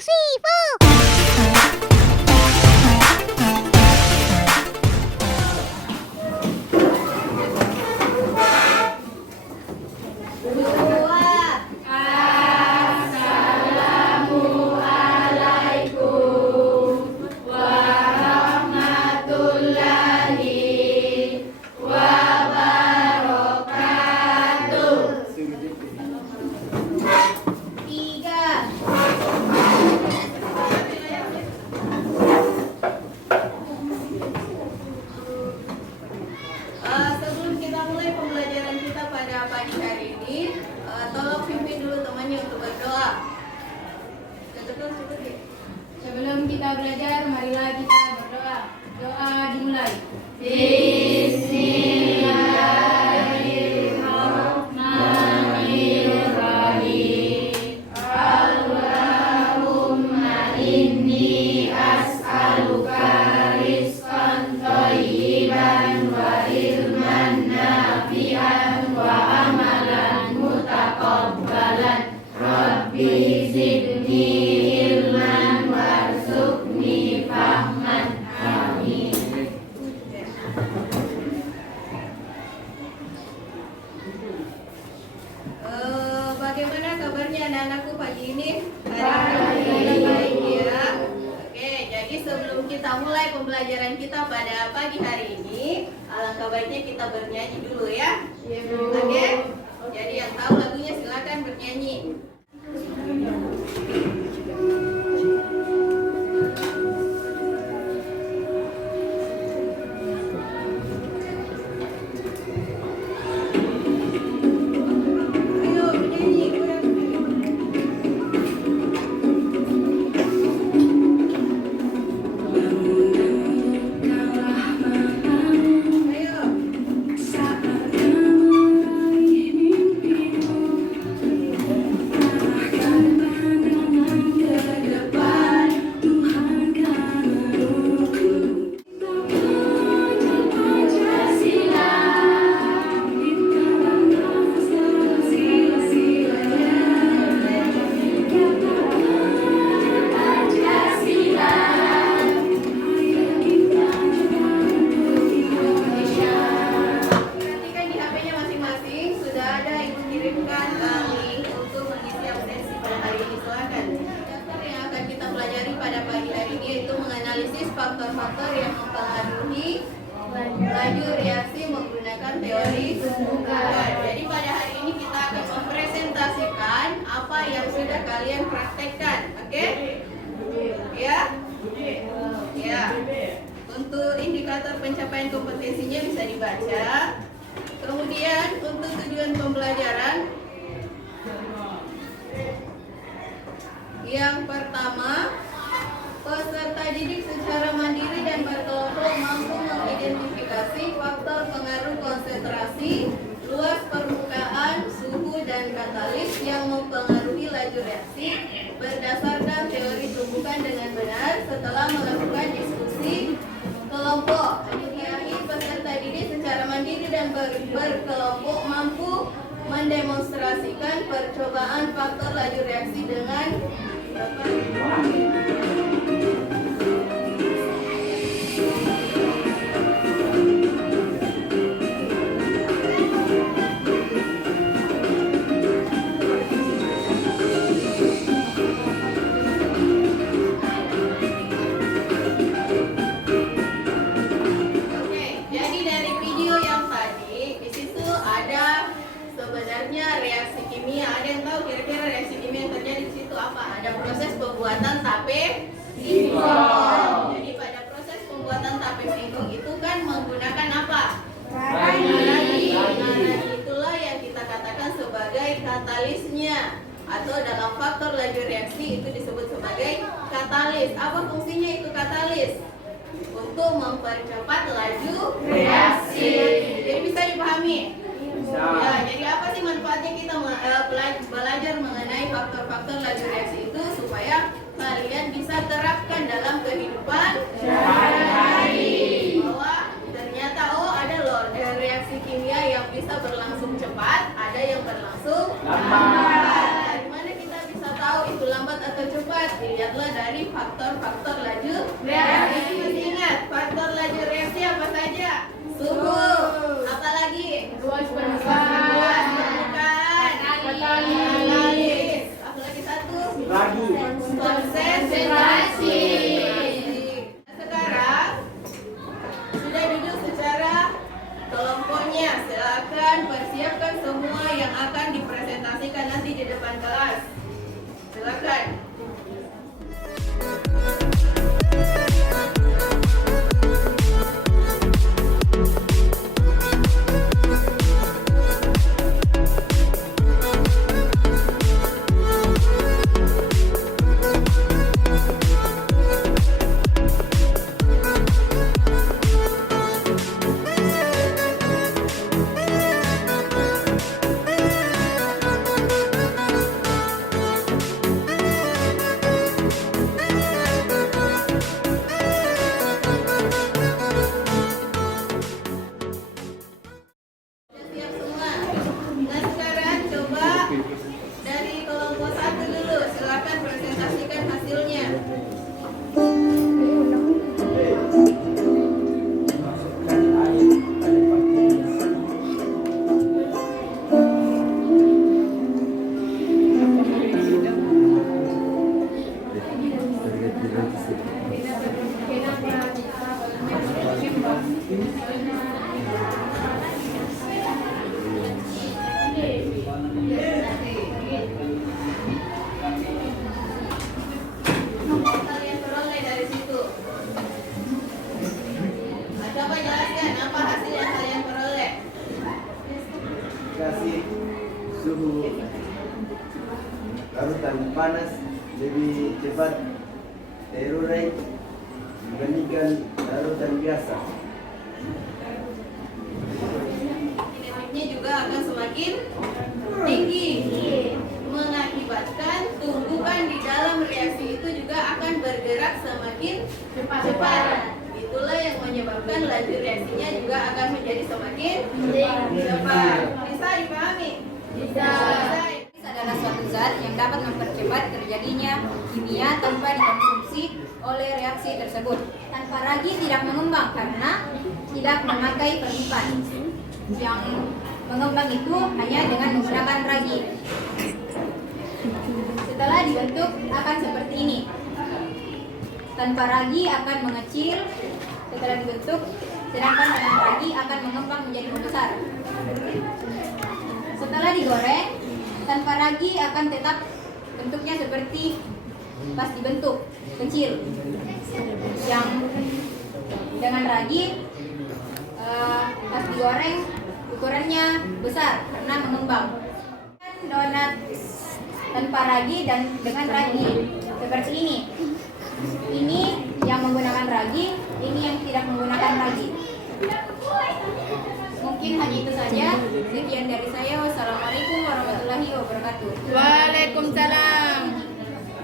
three, four. Sebelum kita mulai pembelajaran kita pada pagi hari ini, tolong pimpin dulu temannya untuk berdoa. Cukup ya. Sebelum kita belajar, marilah kita berdoa. Doa dimulai. Bismillahirrahmanirrahim. Allahumma inni as'aluka rizqan thayyiban wa ilman nafi'an wa amalan mutaqabbalan. Rabbi zidni ilman warzuqni fahman. Amin. Bagaimana kabarnya anak-anakku pagi ini? Hari ini baik ya. Oke, jadi sebelum kita mulai pembelajaran kita pada pagi hari ini, alangkah baiknya kita bernyanyi dulu ya. Oke, jadi yang tahu lagunya silakan bernyanyi. Ayo bernyanyi, kurang. Ayo. Perhatikan di HP-nya masing-masing sudah ada ibu kirimkan link untuk mengisi absensi pada hari ini. Silakan. Daftar yang akan kita pelajari pada pagi hari ini yaitu menganalisis faktor-faktor yang mempengaruhi laju reaksi menggunakan teori tumbukan. Jadi pada hari ini kita akan mempresentasikan apa yang sudah kalian praktekkan, oke? Ya? Ya. Untuk indikator pencapaian kompetensinya bisa dibaca. Kemudian untuk tujuan pembelajaran, yang pertama, peserta didik secara mandiri dan berkelompok mampu mengidentifikasi faktor pengaruh konsentrasi, luas permukaan, suhu, dan katalis yang mempengaruhi laju reaksi berdasarkan teori tumbukan dengan benar setelah melakukan diskusi kelompok. Kemudian peserta didik secara mandiri dan berkelompok mampu mendemonstrasikan percobaan faktor laju reaksi dengan Oke, jadi dari video yang tadi di situ ada sebenarnya reaksi kimia. Ada yang tahu kira-kira reaksi kimia yang terjadi di situ apa? Ada proses pembuatan tape singkong. Jadi pada proses pembuatan tape singkong itu kan menggunakan apa? Nadi. Nadi itulah yang kita katakan sebagai katalisnya, atau dalam faktor laju reaksi itu disebut sebagai katalis. Apa fungsinya itu katalis? Untuk mempercepat laju reaksi. Jadi bisa dipahami? Ya, jadi apa sih manfaatnya kita belajar mengenai faktor-faktor laju reaksi itu supaya kalian bisa terapkan dalam kehidupan sehari-hari. Bahwa ternyata ada loh reaksi kimia yang bisa berlangsung cepat, ada yang berlangsung lambat. Dari mana kita bisa tahu itu lambat atau cepat? dapat dilihatlah dari faktor-faktor laju reaksi. Masih ingat faktor laju reaksi apa saja? Suhu, apalagi? Ruas Ruas permukaan. permukaan, Katalis. apalagi satu? Ragi. Konsentrasi. Sekarang sudah duduk secara kelompoknya. Silakan persiapkan semua yang akan dipresentasikan nanti di depan kelas. Silakan. Siap semua. Nah sekarang coba dari kelompok satu dulu. Silakan presentasikan hasilnya. Kalian peroleh dari situ. Nah, coba jelaskan apa hasil yang kalian peroleh. Kasih suhu larutan panas lebih cepat terurai dibandingkan larutan biasa. Kinetiknya juga akan semakin tinggi, mengakibatkan tumbukan di dalam reaksi itu juga akan bergerak semakin cepat. Itulah yang menyebabkan laju reaksinya juga akan menjadi semakin cepat. Bisa dipahami? Bisa. Adalah suatu zat yang dapat mempercepat terjadinya kimia tanpa dikonsumsi oleh reaksi tersebut. Tanpa ragi tidak mengembang karena tidak memakai pelipat. Yang mengembang itu hanya dengan menggunakan ragi. Setelah dibentuk akan seperti ini. Tanpa ragi akan mengecil setelah dibentuk, sedangkan dengan ragi akan mengembang menjadi membesar. Setelah digoreng, tanpa ragi akan tetap bentuknya seperti pas dibentuk, kecil. Yang dengan ragi pas digoreng ukurannya besar karena mengembang. Donat tanpa ragi dan dengan ragi seperti ini. Ini yang menggunakan ragi, ini yang tidak menggunakan ragi. Mungkin hanya itu saja. Sekian dari saya. Wassalamualaikum warahmatullahi wabarakatuh. Waalaikumsalam.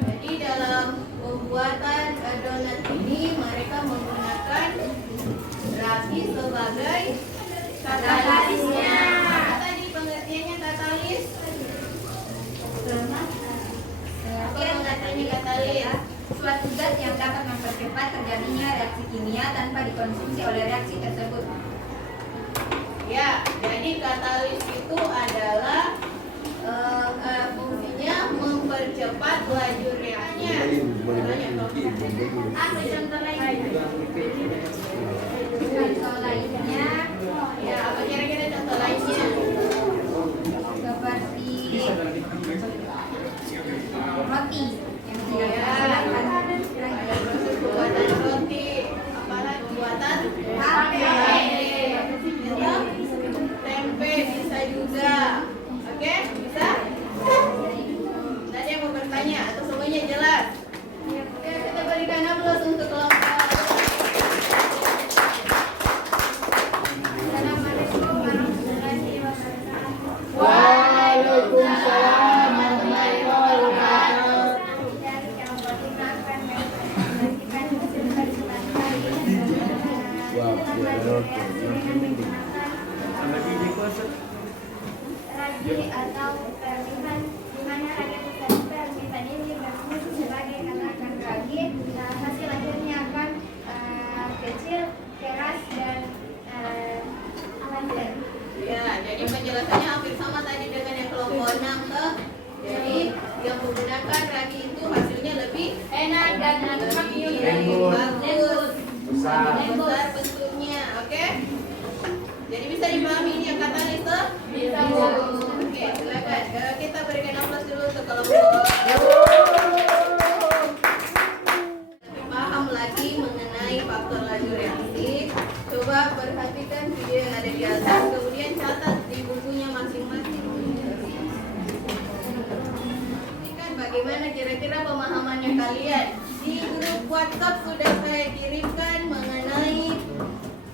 Jadi dalam pembuatan donat ini mereka menggunakan ragi sebagai katalisnya. Apa tadi pengertiannya katalis? Apa pengertiannya katalis? Suatu zat yang dapat mempercepat terjadinya reaksi kimia tanpa dikonsumsi oleh reaksi tersebut. Ya, jadi katalis itu adalah fungsinya mempercepat laju reaksinya. Apa contoh lainnya? Contoh lainnya Ya, apa kira-kira contoh lainnya? seperti roti yang tidak Ya, menggunakan ada ragi. proses pembuatan roti, apalagi pembuatan tempe bisa juga. Oke, bisa? Tadi yang mau bertanya atau semuanya jelas? Oke, kita berikan aplaus untuk kelompok. Assalamualaikum warahmatullahi wabarakatuh. Waalaikumsalam warahmatullahi wabarakatuh. Dari kelompok 5 akan mempresentasikan hasil kajian kali ini. Kita melanjutkan dengan menggunakan ragi atau perlihan, di mana ragi besar perlihan ini berfungsi sebagai tentunya lebih enak dan lebih lembut. bagus, Besar. besar bentuknya, oke? Jadi bisa dipahami ini yang katalis tuh? Bisa, Bu. Oke, silakan. Kita berikan aplaus dulu untuk kelompok. Lebih paham lagi mengenai faktor laju reaksi. Coba perhatikan video yang ada di atas, kemudian catat di bukunya masing-masing. Ini kan bagaimana kira-kira pemahamannya kalian? Di grup WhatsApp sudah saya kirimkan mengenai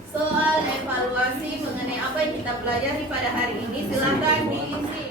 soal evaluasi mengenai apa yang kita pelajari pada hari ini. Silakan diisi.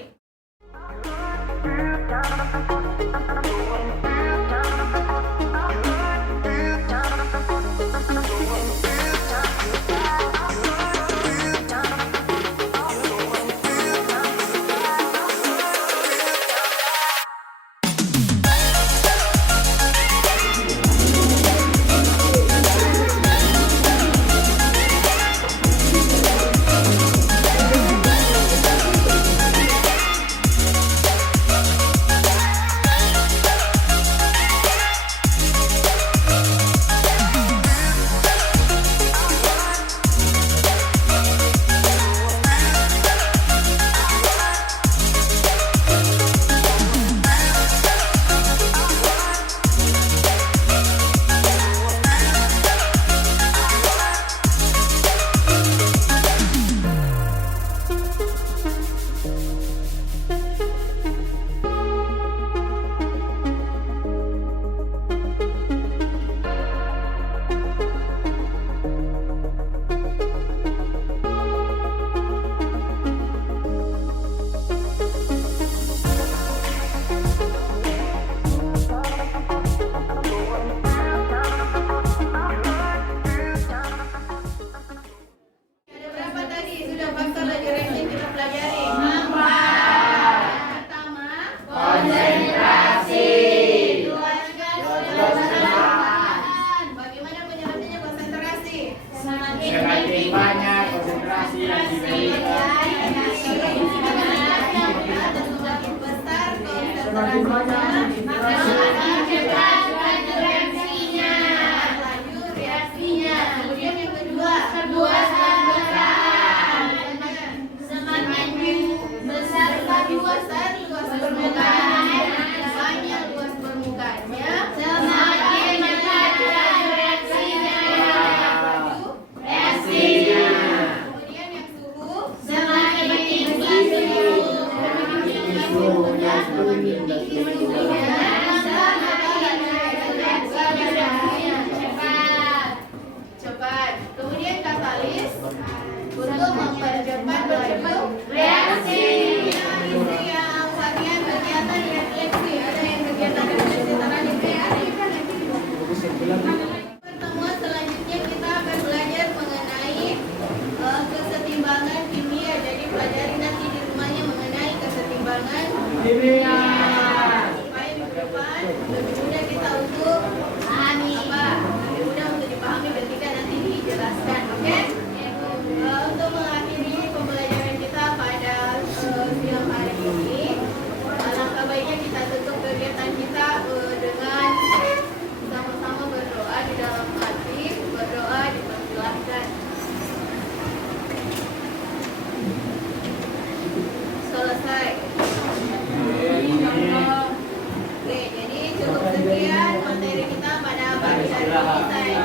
Ada berapa tadi sudah faktor laju reaksi yang kita pelajari? Pertama, konsentrasi. Kedua, kecepatan. Bagaimana penjelasannya konsentrasi? Semakin banyak konsentrasi yang diberikan, Semakin besar konsentrasinya, Semakin cepat laju reaksinya. laju reaksinya. Kemudian yang kedua, Semakin besar luas permukaan, banyak luas permukaannya, Semakin cepat laju reaksinya. reaksinya. Kemudian yang suhu, Semakin tinggi suhunya, cepat. Kemudian katalis untuk mempercepat reaksi. Ini yang bagian kegiatan refleksi. Ada yang kegiatan refleksi terakhir ya. Pertemuan selanjutnya kita akan belajar mengenai kesetimbangan kimia. Jadi pelajari nanti di rumahnya mengenai kesetimbangan kimia. supaya minggu depan lebih mudah kita untuk pahami apa, lebih mudah untuk dipahami ketika nanti dijelaskan, oke? Untuk mengakhiri pembelajaran kita pada siang hari ini, alangkah baiknya kita tutup kegiatan kita dengan sama-sama berdoa di dalam hati, berdoa dipersilahkan. Selesai. Oke, jadi cukup sekian materi kita pada pagi hari ini. Saya